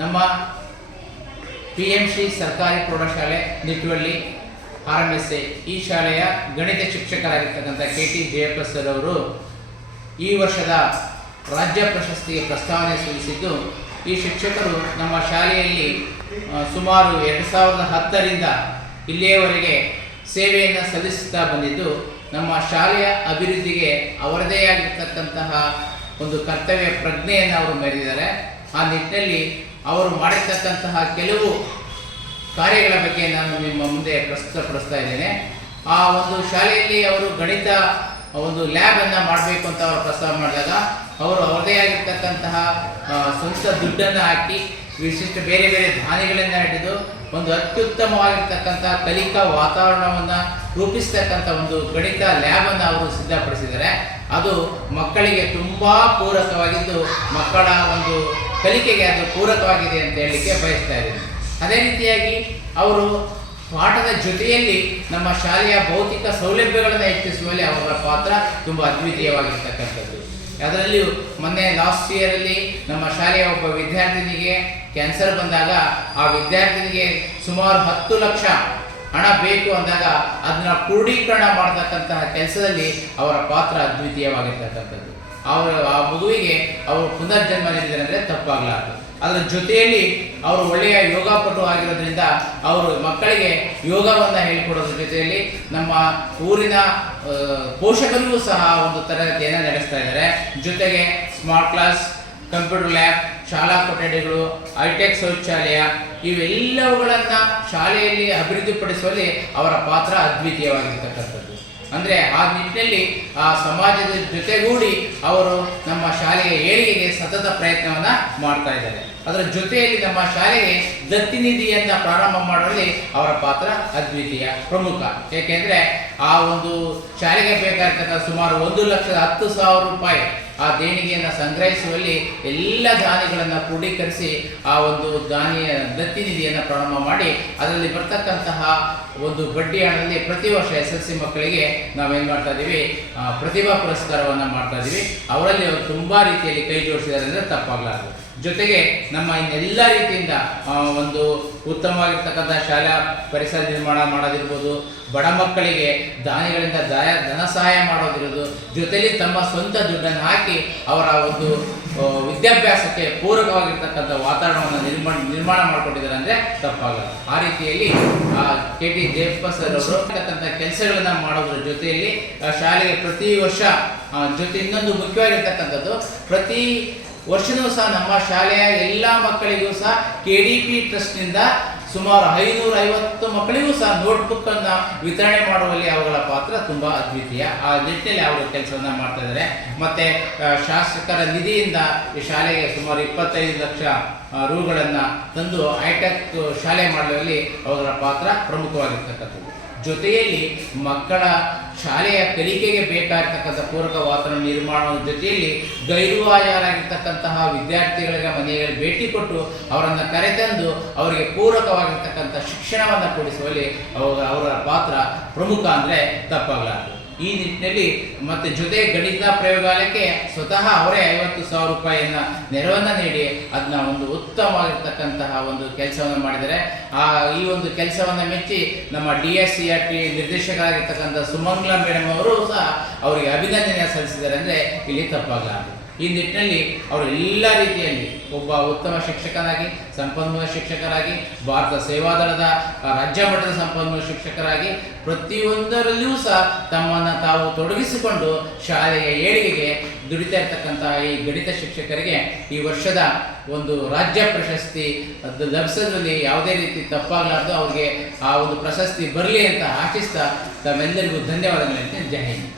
ನಮ್ಮ P M Shri ಸರ್ಕಾರಿ ಪ್ರೌಢಶಾಲೆ ನಿಟ್ಟುವಳ್ಳಿ ಆರ್ ಎಂ ಎಸ್ ಈ ಶಾಲೆಯ ಗಣಿತ ಶಿಕ್ಷಕರಾಗಿರ್ತಕ್ಕಂಥ ಕೆ ಟಿ ಜಯಪ್ಪ ಅವರು ಈ ವರ್ಷದ ರಾಜ್ಯ ಪ್ರಶಸ್ತಿಗೆ ಪ್ರಸ್ತಾವನೆ ಸಲ್ಲಿಸಿದ್ದು, ಈ ಶಿಕ್ಷಕರು ನಮ್ಮ ಶಾಲೆಯಲ್ಲಿ ಸುಮಾರು ಎರಡು ಸಾವಿರದ ಹತ್ತರಿಂದ ಇಲ್ಲಿಯವರೆಗೆ ಸೇವೆಯನ್ನು ಸಲ್ಲಿಸುತ್ತಾ ಬಂದಿದ್ದು, ನಮ್ಮ ಶಾಲೆಯ ಅಭಿವೃದ್ಧಿಗೆ ಅವರದೇ ಆಗಿರ್ತಕ್ಕಂತಹ ಒಂದು ಕರ್ತವ್ಯ ಪ್ರಜ್ಞೆಯನ್ನು ಅವರು ಮೆರೆದಿದ್ದಾರೆ. ಆ ನಿಟ್ಟಿನಲ್ಲಿ ಅವರು ಮಾಡಿರ್ತಕ್ಕಂತಹ ಕೆಲವು ಕಾರ್ಯಗಳ ಬಗ್ಗೆ ನಾನು ನಿಮ್ಮ ಮುಂದೆ ಪ್ರಸ್ತುತಪಡಿಸ್ತಾ ಇದ್ದೇನೆ. ಆ ಒಂದು ಶಾಲೆಯಲ್ಲಿ ಅವರು ಗಣಿತ ಒಂದು ಲ್ಯಾಬನ್ನು ಮಾಡಬೇಕು ಅಂತ ಅವರು ಪ್ರಸ್ತಾವ ಮಾಡಿದಾಗ ಅವರು ಅವರದೇ ಆಗಿರ್ತಕ್ಕಂತಹ ಸ್ವಂತ ದುಡ್ಡನ್ನು ಹಾಕಿ ವಿಶಿಷ್ಟ ಬೇರೆ ಬೇರೆ ಧಾನಿಗಳಿಂದ ಹಿಡಿದು ಒಂದು ಅತ್ಯುತ್ತಮವಾಗಿರ್ತಕ್ಕಂಥ ಕಲಿಕಾ ವಾತಾವರಣವನ್ನು ರೂಪಿಸ್ತಕ್ಕಂಥ ಒಂದು ಗಣಿತ ಲ್ಯಾಬನ್ನು ಅವರು ಸಿದ್ಧಪಡಿಸಿದ್ದಾರೆ. ಅದು ಮಕ್ಕಳಿಗೆ ತುಂಬ ಪೂರಕವಾಗಿದ್ದು, ಮಕ್ಕಳ ಒಂದು ಕಲಿಕೆಗೆ ಅದು ಪೂರಕವಾಗಿದೆ ಅಂತ ಹೇಳಲಿಕ್ಕೆ ಬಯಸ್ತಾ ಇದ್ದೀನಿ. ಅದೇ ರೀತಿಯಾಗಿ ಅವರು ಪಾಠದ ಜೊತೆಯಲ್ಲಿ ನಮ್ಮ ಶಾಲೆಯ ಭೌತಿಕ ಸೌಲಭ್ಯಗಳನ್ನು ಹೆಚ್ಚಿಸುವಲ್ಲಿ ಅವರ ಪಾತ್ರ ತುಂಬ ಅದ್ವಿತೀಯವಾಗಿರ್ತಕ್ಕಂಥದ್ದು. ಅದರಲ್ಲಿಯೂ ಮೊನ್ನೆ ಲಾಸ್ಟ್ ಇಯರಲ್ಲಿ ನಮ್ಮ ಶಾಲೆಯ ಒಬ್ಬ ವಿದ್ಯಾರ್ಥಿನಿಗೆ ಕ್ಯಾನ್ಸರ್ ಬಂದಾಗ ಆ ವಿದ್ಯಾರ್ಥಿನಿಗೆ ಸುಮಾರು ಹತ್ತು ಲಕ್ಷ ಹಣ ಬೇಕು ಅಂದಾಗ ಅದನ್ನ ಕ್ರೋಢೀಕರಣ ಮಾಡತಕ್ಕಂತಹ ಕೆಲಸದಲ್ಲಿ ಅವರ ಪಾತ್ರ ಅದ್ವಿತೀಯವಾಗಿರ್ತಕ್ಕಂಥದ್ದು. ಅವರು ಆ ಮಗುವಿಗೆ ಅವರು ಪುನರ್ಜನ್ಮ ನೀಡಿದರೆ ಅಂದರೆ ತಪ್ಪಾಗಲಾರದು. ಅದರ ಜೊತೆಯಲ್ಲಿ ಅವರು ಒಳ್ಳೆಯ ಯೋಗಪಟು ಆಗಿರೋದ್ರಿಂದ ಅವರು ಮಕ್ಕಳಿಗೆ ಯೋಗವನ್ನು ಹೇಳಿಕೊಡೋದ್ರ ಜೊತೆಯಲ್ಲಿ ನಮ್ಮ ಊರಿನ ಪೋಷಕರಿಗೂ ಸಹ ಒಂದು ತರಗತಿಯನ್ನು ನಡೆಸ್ತಾ ಇದ್ದಾರೆ. ಜೊತೆಗೆ ಸ್ಮಾರ್ಟ್ ಕ್ಲಾಸ್ ಕಂಪ್ಯೂಟರ್ ಲ್ಯಾಬ್, ಶಾಲಾ ಕೊಠಡಿಗಳು, ಹೈಟೆಕ್ ಶೌಚಾಲಯ, ಇವೆಲ್ಲವುಗಳನ್ನು ಶಾಲೆಯಲ್ಲಿ ಅಭಿವೃದ್ಧಿಪಡಿಸುವಲ್ಲಿ ಅವರ ಪಾತ್ರ ಅದ್ವಿತೀಯವಾಗಿರ್ತಕ್ಕಂಥದ್ದು. ಅಂದರೆ ಆ ನಿಟ್ಟಿನಲ್ಲಿ ಆ ಸಮಾಜದ ಜೊತೆಗೂಡಿ ಅವರು ನಮ್ಮ ಶಾಲೆಯ ಏಳಿಗೆಗೆ ಸತತ ಪ್ರಯತ್ನವನ್ನು ಮಾಡ್ತಾ ಇದ್ದಾರೆ. ಅದರ ಜೊತೆಯಲ್ಲಿ ನಮ್ಮ ಶಾಲೆಗೆ ದತ್ತಿ ನಿಧಿಯನ್ನು ಪ್ರಾರಂಭ ಮಾಡುವಲ್ಲಿ ಅವರ ಪಾತ್ರ ಅದ್ವಿತೀಯ, ಪ್ರಮುಖ. ಏಕೆಂದರೆ ಆ ಒಂದು ಶಾಲೆಗೆ ಬೇಕಾಗಿರ್ತಕ್ಕಂಥ ಸುಮಾರು ಒಂದು ಲಕ್ಷದ ಹತ್ತು ಸಾವಿರ ರೂಪಾಯಿ ಆ ದೇಣಿಗೆಯನ್ನು ಸಂಗ್ರಹಿಸುವಲ್ಲಿ ಎಲ್ಲ ದಾನಿಗಳನ್ನು ಕ್ರೋಢೀಕರಿಸಿ ಆ ಒಂದು ದಾನಿಯ ದತ್ತಿ ನಿಧಿಯನ್ನು ಪ್ರಾರಂಭ ಮಾಡಿ ಅದರಲ್ಲಿ ಬರ್ತಕ್ಕಂತಹ ಒಂದು ಬಡ್ಡಿ ಹಣದಲ್ಲಿ ಪ್ರತಿ ವರ್ಷ ಎಸ್ ಎಲ್ ಸಿ ಮಕ್ಕಳಿಗೆ ನಾವೇನು ಮಾಡ್ತಾ ಇದ್ದೀವಿ ಪ್ರತಿಭಾ ಪುರಸ್ಕಾರವನ್ನು ಮಾಡ್ತಾ ಇದ್ದೀವಿ ಅವರಲ್ಲಿ ಅವರು ತುಂಬ ರೀತಿಯಲ್ಲಿ ಕೈ ಜೋಡಿಸಿದ್ದಾರೆ ಅಂದರೆ ತಪ್ಪಾಗಲಾರದು. ಜೊತೆಗೆ ನಮ್ಮ ಇನ್ನೆಲ್ಲ ರೀತಿಯಿಂದ ಒಂದು ಉತ್ತಮವಾಗಿರ್ತಕ್ಕಂಥ ಶಾಲಾ ಪರಿಸರ ನಿರ್ಮಾಣ ಮಾಡೋದಿರ್ಬೋದು, ಬಡ ಮಕ್ಕಳಿಗೆ ದಾನಿಗಳಿಂದ ದಾಯ, ಧನ ಸಹಾಯ ಮಾಡೋದಿರೋದು ಜೊತೆಯಲ್ಲಿ ತಮ್ಮ ಸ್ವಂತ ದುಡ್ಡನ್ನು ಹಾಕಿ ಅವರ ಒಂದು ವಿದ್ಯಾಭ್ಯಾಸಕ್ಕೆ ಪೂರಕವಾಗಿರ್ತಕ್ಕಂಥ ವಾತಾವರಣವನ್ನು ನಿರ್ಮಾಣ ನಿರ್ಮಾಣ ಮಾಡಿಕೊಟ್ಟಿದ್ದಾರೆ ಅಂದರೆ ತಪ್ಪಾಗಲ್ಲ. ಆ ರೀತಿಯಲ್ಲಿ ಕೆ ಟಿ ಜಯಪ್ಪ ಸರ್ ಅವರು ಕೆಲಸಗಳನ್ನು ಮಾಡೋದ್ರ ಜೊತೆಯಲ್ಲಿ ಶಾಲೆಗೆ ಪ್ರತಿ ವರ್ಷ ಜೊತೆ ಇನ್ನೊಂದು ಮುಖ್ಯವಾಗಿರ್ತಕ್ಕಂಥದ್ದು, ಪ್ರತಿ ವರ್ಷವೂ ಸಹ ನಮ್ಮ ಶಾಲೆಯ ಎಲ್ಲ ಮಕ್ಕಳಿಗೂ ಸಹ ಕೆ ಡಿ ಪಿ ಟ್ರಸ್ಟ್ನಿಂದ ಸುಮಾರು ಐನೂರ ಐವತ್ತು ಮಕ್ಕಳಿಗೂ ಸಹ ನೋಟ್ಬುಕ್ ಅನ್ನ ವಿತರಣೆ ಮಾಡುವಲ್ಲಿ ಅವುಗಳ ಪಾತ್ರ ತುಂಬಾ ಅದ್ವಿತೀಯ. ಆ ನಿಟ್ಟಿನಲ್ಲಿ ಅವರು ಕೆಲಸವನ್ನ ಮಾಡ್ತಾ ಇದ್ದಾರೆ. ಮತ್ತೆ ಶಾಸಕರ ನಿಧಿಯಿಂದ ಈ ಶಾಲೆಗೆ ಸುಮಾರು ಇಪ್ಪತ್ತೈದು ಲಕ್ಷ ರೂಗಳನ್ನು ತಂದು ಹೈಟೆಕ್ ಶಾಲೆ ಮಾಡುವಲ್ಲಿ ಅವುಗಳ ಪಾತ್ರ ಪ್ರಮುಖವಾಗಿರ್ತಕ್ಕಂಥದ್ದು. ಜೊತೆಯಲ್ಲಿ ಮಕ್ಕಳ ಶಾಲೆಯ ಕಲಿಕೆಗೆ ಬೇಕಾಗಿರ್ತಕ್ಕಂಥ ಪೂರಕ ವಾತಾವರಣ ನಿರ್ಮಾಣದ ಜೊತೆಯಲ್ಲಿ ಗೈರುಹಾಜರಾಗಿರ್ತಕ್ಕಂತಹ ವಿದ್ಯಾರ್ಥಿಗಳಿಗೆ ಮನೆಯಲ್ಲಿ ಭೇಟಿ ಕೊಟ್ಟು ಅವರನ್ನು ಕರೆತಂದು ಅವರಿಗೆ ಪೂರಕವಾಗಿರ್ತಕ್ಕಂಥ ಶಿಕ್ಷಣವನ್ನು ಕೊಡಿಸುವಲ್ಲಿ ಅವ- ಅವರ ಪಾತ್ರ ಪ್ರಮುಖ ಅಂದರೆ ತಪ್ಪಾಗಲಾರದು. ಈ ನಿಟ್ಟಿನಲ್ಲಿ ಮತ್ತೆ ಜೊತೆ ಗಣಿತ ಪ್ರಯೋಗಾಲಯಕ್ಕೆ ಸ್ವತಃ ಅವರೇ ಐವತ್ತು ಸಾವಿರ ರೂಪಾಯಿಯನ್ನ ನೆರವನ್ನ ನೀಡಿ ಅದನ್ನ ಒಂದು ಉತ್ತಮವಾಗಿರ್ತಕ್ಕಂತಹ ಒಂದು ಕೆಲಸವನ್ನು ಮಾಡಿದರೆ ಆ, ಈ ಒಂದು ಕೆಲಸವನ್ನು ಮೆಚ್ಚಿ ನಮ್ಮ D S C R T ನಿರ್ದೇಶಕರಾಗಿರ್ತಕ್ಕಂಥ Sumangala madam ಅವರು ಸಹ ಅವರಿಗೆ ಅಭಿನಂದನೆ ಸಲ್ಲಿಸಿದ್ದಾರೆ. ಅಂದರೆ ಇಲ್ಲಿ ತಪ್ಪಾಗಲಾರದು ಈ ನಿಟ್ಟಿನಲ್ಲಿ ಅವರು ಎಲ್ಲ ರೀತಿಯಲ್ಲಿ ಒಬ್ಬ ಉತ್ತಮ ಶಿಕ್ಷಕರಾಗಿ ಸಂಪನ್ಮೂಲ ಶಿಕ್ಷಕರಾಗಿ, ಭಾರತ ಸೇವಾದಳದ ರಾಜ್ಯ ಮಟ್ಟದ ಸಂಪನ್ಮೂಲ ಶಿಕ್ಷಕರಾಗಿ ಪ್ರತಿಯೊಂದರಲ್ಲಿಯೂ ಸಹ ತಮ್ಮನ್ನು ತಾವು ತೊಡಗಿಸಿಕೊಂಡು ಶಾಲೆಯ ಏಳಿಗೆಗೆ ದುಡಿತಾ ಇರ್ತಕ್ಕಂತಹ ಈ ಗಣಿತ ಶಿಕ್ಷಕರಿಗೆ ಈ ವರ್ಷದ ಒಂದು ರಾಜ್ಯ ಪ್ರಶಸ್ತಿ ಲಭಿಸೋದ್ರಲ್ಲಿ ಯಾವುದೇ ರೀತಿ ತಪ್ಪಾಗಲಾರ್ದು ಅವ್ರಿಗೆ ಆ ಒಂದು ಪ್ರಶಸ್ತಿ ಬರಲಿ ಅಂತ ಆಶಿಸ್ತಾ ತಮ್ಮೆಲ್ಲರಿಗೂ ಧನ್ಯವಾದಗಳು ಜಯ ಜೈ ಹಿಂದ್.